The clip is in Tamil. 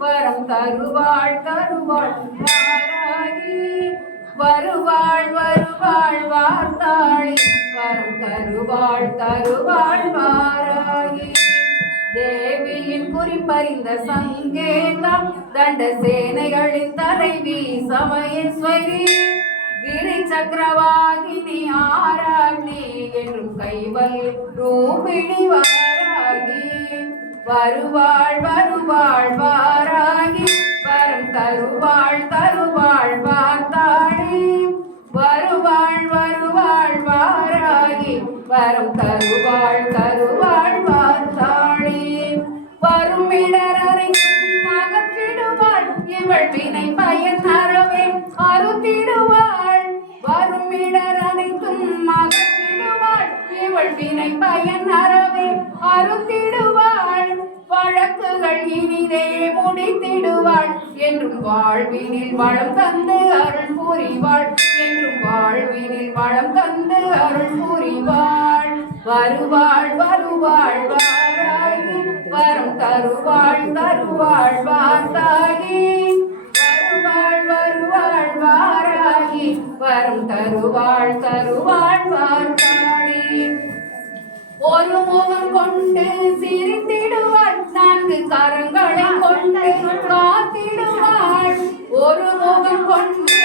வரம் தருவாள் தருவாள் வாராகி வருவாள் வருவாள் வார்த்தாளி வரம் தருவாள் தருவாள் வாராகி தேவியின் குறிப்பறிந்த சங்கேதம் தண்ட சேனைகளின் தலைவி சமயேஸ்வரி கிரி சக்கரவாகினி ஆராணி என்றும் கைவல் ரூபிணி வாராகி வருவாள் வருவாள் வாராகி வரம் தருவாள் தருவாள் வார்த்தாளி வருவாள் வருவாள் வாராகி வரம் தருவாள் தருவாள் வார்த்தாளி வரும் இடரைக்கும் அகற்றிடுவாள் இவள் வினை பயன் அறவே அறுத்திடுவாள் வரும் இடர் அனைத்தும் அகற்றிடுவாள் இவள் வினை பயன் அறவே அறுத்திடுவாள் வழக்குகள் இனிதே முடித்திடுவாள் என்றும் வாழ்வினில் வளம் தந்து அருள் புரிவாள் என்றும் வாழ்வினில் வளம் தந்து அருள் புரிவாள் வருவாள் வருவாள் வாராகி வரம் தருவாள் தருவாள் வார்த்தாகி வருவாள் வருவாள் வாராகி வரம் தருவாள் தருவாள் வார்த்தாளி ஒரு முகம் கொண்டு சிரித்திடுவாள் நான்கு கரங்களை கொண்டு காத்திடுவாள் ஒரு முகம் கொண்டு